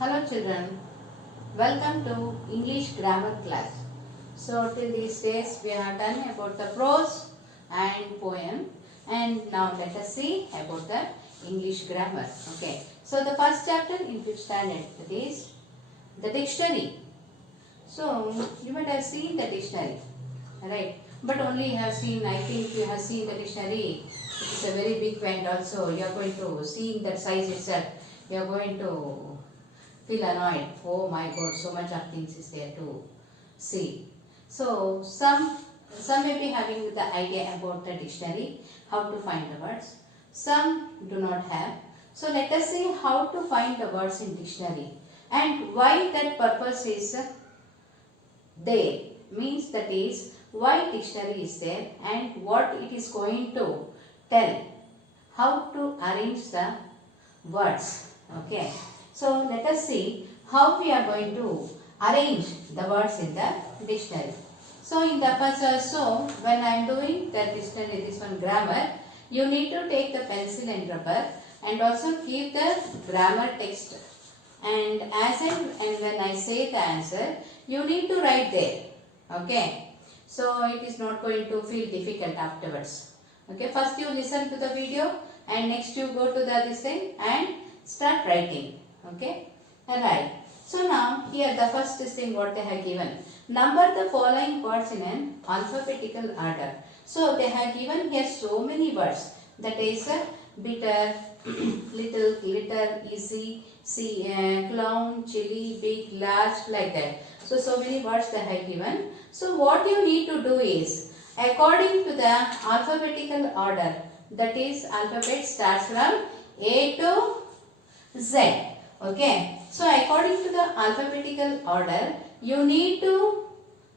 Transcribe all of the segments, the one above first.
Hello children, welcome to English grammar class. So till these days we have done about the prose and poem, and now let us see about the English grammar. Okay, so the first chapter in 5th standard, that is the dictionary. So you might have seen the dictionary, right? But only you have seen, I think you have seen the dictionary. It is a very big and also you are going to see that size itself. You are going to feel annoyed. Oh my God, so much of things is there to see. So some may be having the idea about the dictionary, how to find the words. Some do not have. So let us see how to find the words in dictionary and why that purpose is there. Means that is why dictionary is there and what it is going to tell. How to arrange the words. Okay. So let us see how we are going to arrange the words in the dictionary. So in the first, when I am doing the dictionary, this one grammar, you need to take the pencil and rubber and also keep the grammar text. And and when I say the answer, you need to write there. Okay. So it is not going to feel difficult afterwards. Okay. First you listen to the video and next you go to the this thing and start writing. Okay. Alright. So now here the first thing what they have given. Number the following words in an alphabetical order. So they have given here so many words. That is bitter, little, glitter, easy, clown, chilly, big, large, like that. So many words they have given. So what you need to do is according to the alphabetical order. That is alphabet starts from A to Z. Okay. So according to the alphabetical order, you need to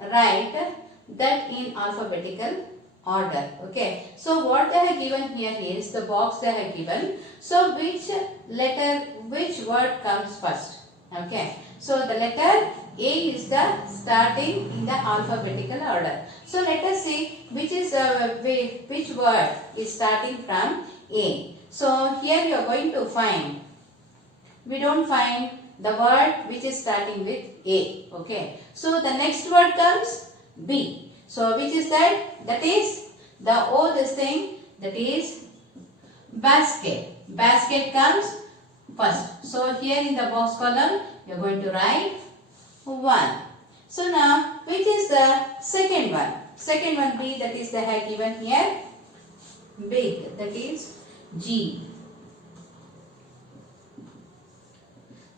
write that in alphabetical order. Okay. So what they have given here is the box they have given. So which letter, which word comes first? Okay. So the letter A is the starting in the alphabetical order. So let us see which is which word is starting from A. So here you are going to find. We don't find the word which is starting with A. Okay. So the next word comes B. So which is that? That is the O this thing, that is basket. Basket comes first. So here in the box column you are going to write 1. So now which is the second one? Second one B, that is they have given here big, that is G.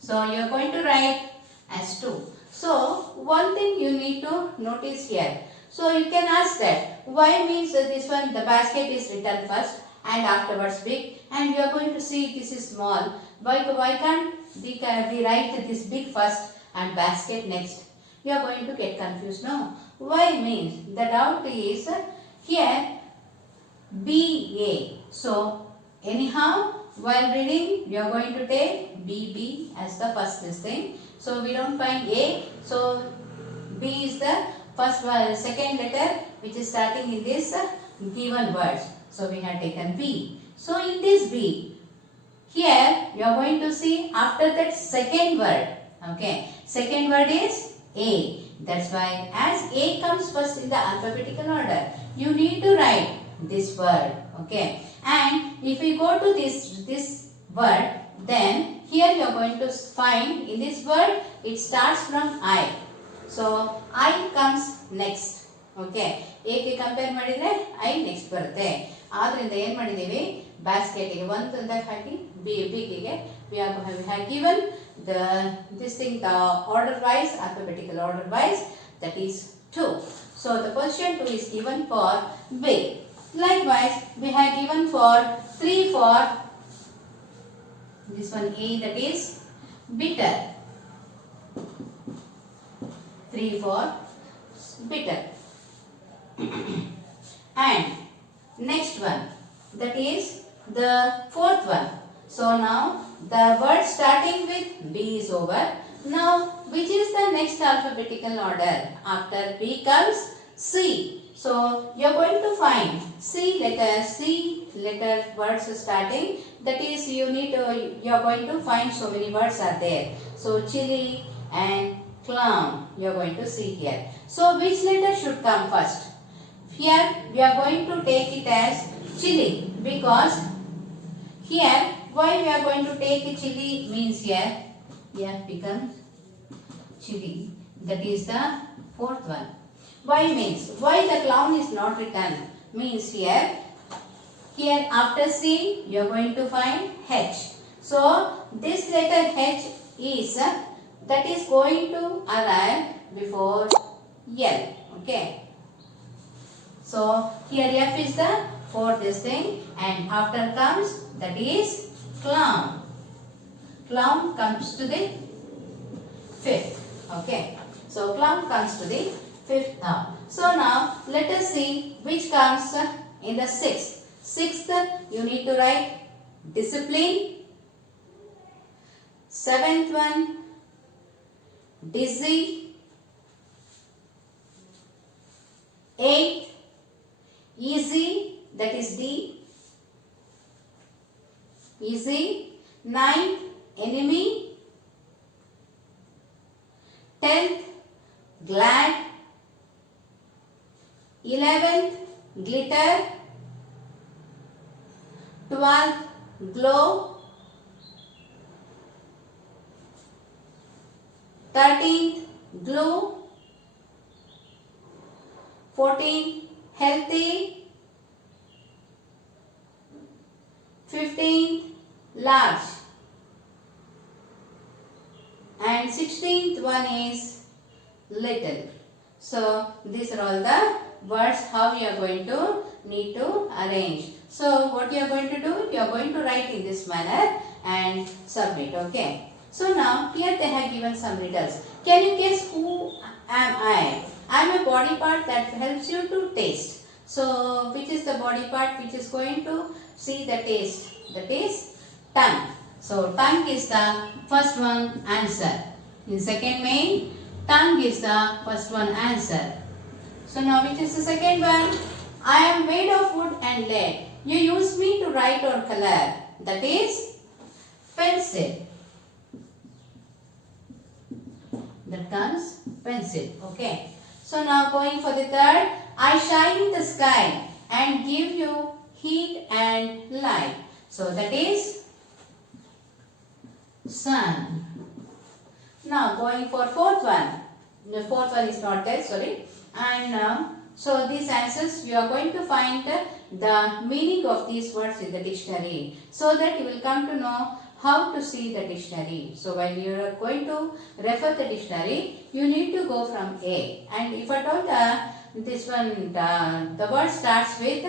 So you are going to write as 2. So one thing you need to notice here. So you can ask that why means that this one the basket is written first and afterwards big, and you are going to see this is small. Why can't we write this big first and basket next? You are going to get confused. No. Why means the doubt is here BA. So anyhow while reading you are going to take BB as the first this thing. So we don't find A. So B is the first one, second letter which is starting in this given words. So we have taken B. So in this B, here you are going to see after that second word. Okay. Second word is A. That's why as A comes first in the alphabetical order, you need to write this word. Okay. And if we go to this word, then here you are going to find in this word it starts from I. So I comes next. Okay. A ಗೆ compare ಮಾಡಿದ್ರೆ I next ಬರುತ್ತೆ. ಆದ್ರಿಂದ ಏನು ಮಾಡಿದೀವಿ basket ಗೆ 1 ಅಂತ ಹಾಕಿ B ಗೆ we have given this thing the order wise, alphabetical order wise, that is 2. So the position 2 is given for B. Likewise, we have given for 3 for this one A, that is bitter. 3 for bitter. And next one, that is the fourth one. So now the word starting with B is over. Now which is the next alphabetical order? After B comes C. So you are going to find C letter words starting that is you are going to find so many words are there. So chili and clown you are going to see here. So which letter should come first? Here we are going to take it as chili, because here why we are going to take chili means here becomes chili. That is the fourth one. Why means why the clown is not written means here after C you are going to find H. So this letter H is that is going to arrive before L. Okay. So here F is the fourth thing, and after comes that is clown. Clown comes to the fifth. Okay. So clown comes to the fifth now. So now let us see which comes in the sixth. Sixth you need to write discipline. Seventh one dizzy. Eighth easy, that is D. Easy. Ninth enemy. 10th glad. 11th glitter. 12th glow. 13th glue. 14th healthy. 15th large. And 16th one is little. So these are all the words how you are going to need to arrange. So what you are going to do? You are going to write in this manner and submit. Okay. So now here they have given some riddles. Can you guess who am I? I am a body part that helps you to taste. So which is the body part which is going to see the taste? That is tongue. So tongue is the first one answer. In second main, tongue is the first one answer. So now which is the second one? I am made of wood and lead. You use me to write or color. That is pencil. That comes pencil. Okay. So now going for the third. I shine in the sky and give you heat and light. So that is sun. Now going for fourth one. The fourth one is not there, sorry. And so these answers you are going to find the meaning of these words in the dictionary, so that you will come to know how to see the dictionary. So while you are going to refer the dictionary, you need to go from A. And if at all this one, the word starts with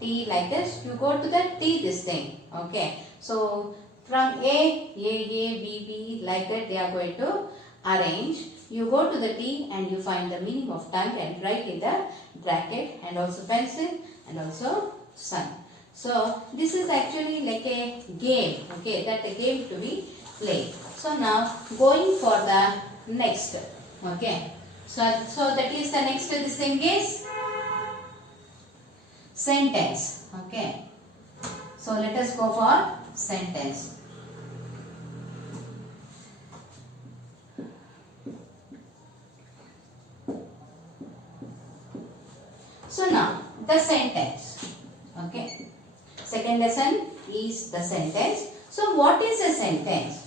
T like this, you go to the T this thing. Okay. So from A, B, B like that they are going to arrange. You go to the T and you find the meaning of tongue and write in the bracket, and also pencil and also sun. So this is actually like a game, okay, that a game to be played. So now going for the next, okay. So that is the next this thing is sentence, okay. So let us go for sentence. So now the sentence, okay. Second lesson is the sentence. So what is a sentence?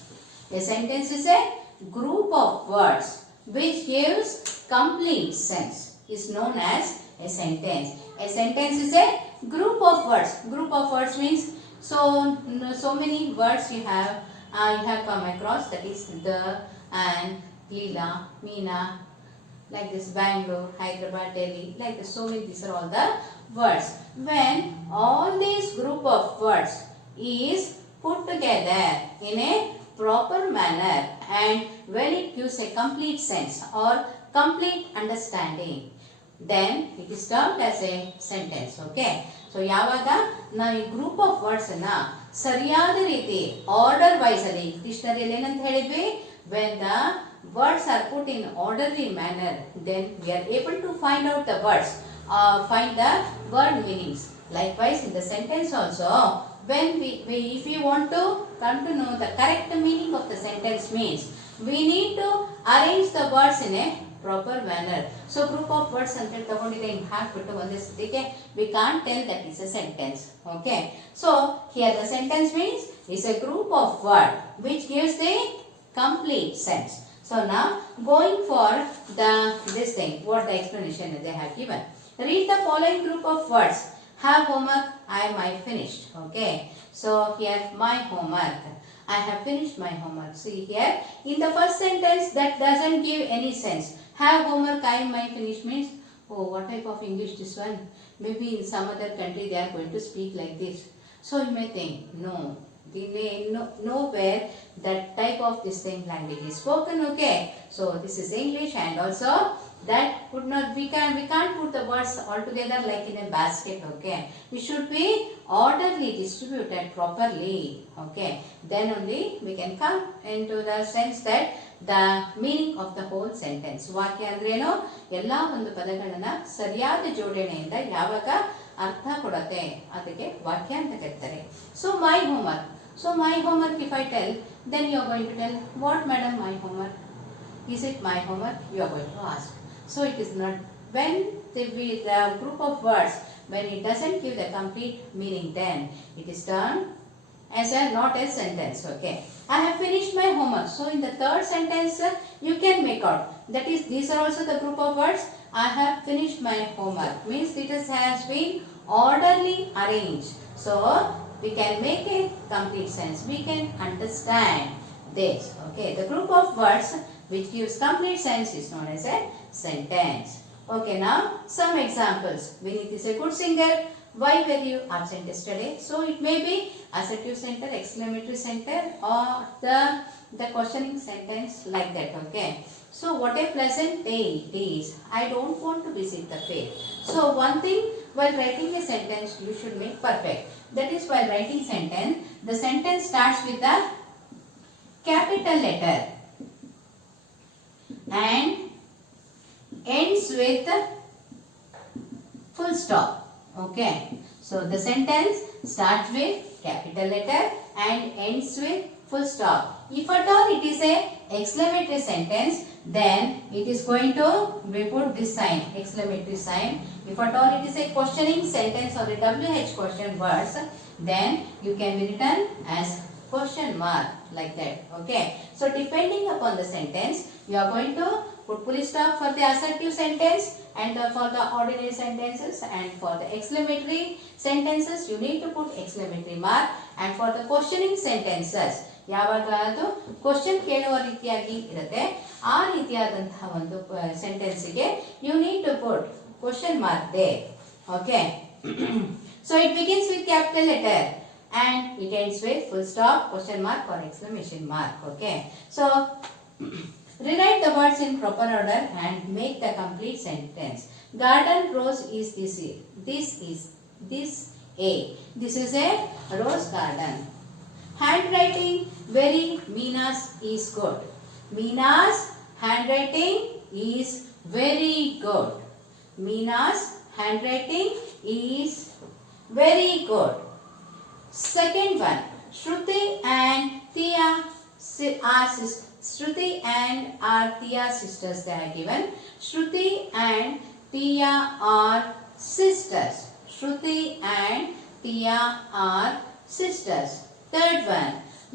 A sentence is a group of words which gives complete sense, is known as a sentence. A sentence is a group of words. Group of words means so many words you have come across, that is the, and, Leela, Meena, like this, Bangalore, Hyderabad, Delhi, like this, so many, these are all the words. When all these group of words is put together in a proper manner and when it gives a complete sense or complete understanding, then it is termed as a sentence. Okay. So ಯಾವಾಗ ನಾವು ಈ group of words ಅನ್ನ ಸರಿಯಾದ ರೀತಿ order wise ಅಲ್ಲಿ ಡಿಕ್ಷನರಿಯಲ್ಲಿ ಏನಂತ ಹೇಳಿದ್ವಿ, when the words are put in orderly manner, then we are able to find out the words, find the word meanings. Likewise in the sentence also, when if we want to come to know the correct meaning of the sentence means, we need to arrange the words in a proper manner. So group of words ante tagondide in ಹಾಕ್ಬಿಟ್ಟು ಒಂದೇ ಸತಿಗೆ we can't tell that is a sentence. Okay. So here the sentence means is a group of word which gives the complete sense. So now going for this thing, what the explanation they have given. Read the following group of words. Have homework, I finished. Okay. So here my homework. I have finished my homework. See here, in the first sentence that doesn't give any sense. Have homework, I finished means, oh, what type of English this one? Maybe in some other country they are going to speak like this. So you may think, no, nowhere that type of this thing language is spoken. Okay. So this is English, and also that could not, we can't put the words all together like in a basket. Okay. We should be orderly distributed properly. Okay. Then only we can come into the sense that the meaning of the whole sentence. ವಾಕ್ಯ ಅಂದ್ರೆ ಏನು? ಎಲ್ಲಾ ಒಂದು ಪದಗಳನ್ನ ಸರಿಯಾದ ಜೋಡಣೆಯಿಂದ ಯಾವಾಗ ಅರ್ಥ ಕೊಡುತ್ತೆ ಅದಕ್ಕೆ ವಾಕ್ಯ ಅಂತ ಕರೀತಾರೆ. So my homework. So my homework if I tell, then you are going to tell, what madam my homework? Is it my homework? You are going to ask. So it is not, when the group of words, when it doesn't give the complete meaning, then it is done as a not a sentence. Okay. I have finished my homework. So in the third sentence you can make out, that is, these are also the group of words. I have finished my homework means it has been orderly arranged. So we can make a complete sense. We can understand this. Okay. The group of words which gives complete sense is known as a sentence. Okay, now some examples. Vinith is a good singer. Why were you absent yesterday? So it may be assertive center, exclamatory center, or the questioning sentence like that. Okay. So what a pleasant day it is. I don't want to visit the fair. So one thing, while writing a sentence you should make perfect. That is, while writing sentence, the sentence starts with the capital letter and ends with full stop. Okay. So the sentence starts with capital letter and ends with full stop. If at all it is a exclamatory sentence, then it is going to be put this sign, exclamatory sign. If at all it is a questioning sentence or a WH question words, then you can be written as question mark like that. Okay. So depending upon the sentence, you are going to put full stop for the assertive sentence, and for the ordinary sentences, and for the exclamatory sentences you need to put exclamatory mark, and for the questioning sentences ಯಾವಾಗ ಅದು question ಕೇಳುವ ರೀತಿಯಾಗಿ ಇರುತ್ತೆ ಆ ರೀತಿಯಾದಂತಹ ಒಂದು ಸೆಂಟೆನ್ಸ್ಗೆ you need to put question mark there. Okay. So it begins with capital letter and it ends with full stop, question mark or exclamation mark. Okay. So rewrite the words in proper order and make the complete sentence. Garden rose is this. This is a rose garden. Handwriting very Meena's is good. Meena's handwriting is very good. Meena's handwriting is very good. Second one, Shruti and Tia are sisters. Shruti and are Tia sisters they are given. Shruti and Tia are sisters. Shruti and Tia are sisters. Third one,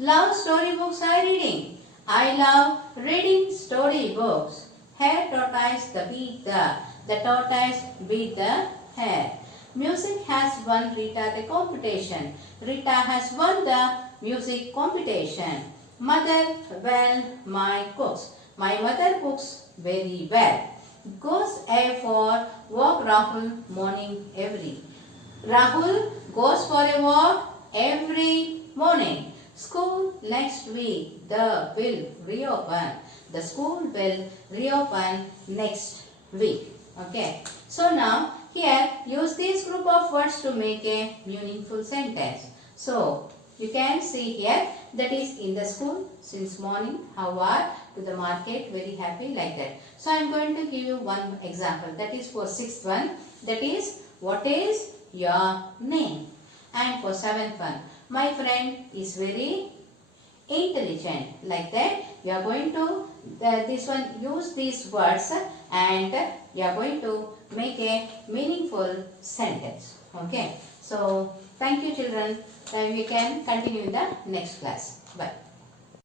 love storybooks are reading. I love reading storybooks. Hare tortoise the tortoise beat the hare. Music has won Rita the competition. Rita has won the music competition. Mother, well, my cooks. My mother cooks very well. Goes a for walk Rahul morning every. Rahul goes for a walk every morning. School next week. The will reopen. The school will reopen next week. Okay. So now here use this group of words to make a meaningful sentence. So you can see here, that is in the school since morning, how are, to the market, very happy, like that. So I am going to give you one example, that is for sixth one, that is what is your name, and for seventh one, My friend is very intelligent. Like that, you are going to this one use these words and you are going to make a meaningful sentence. Okay. So thank you children. Then we can continue in the next class. Bye.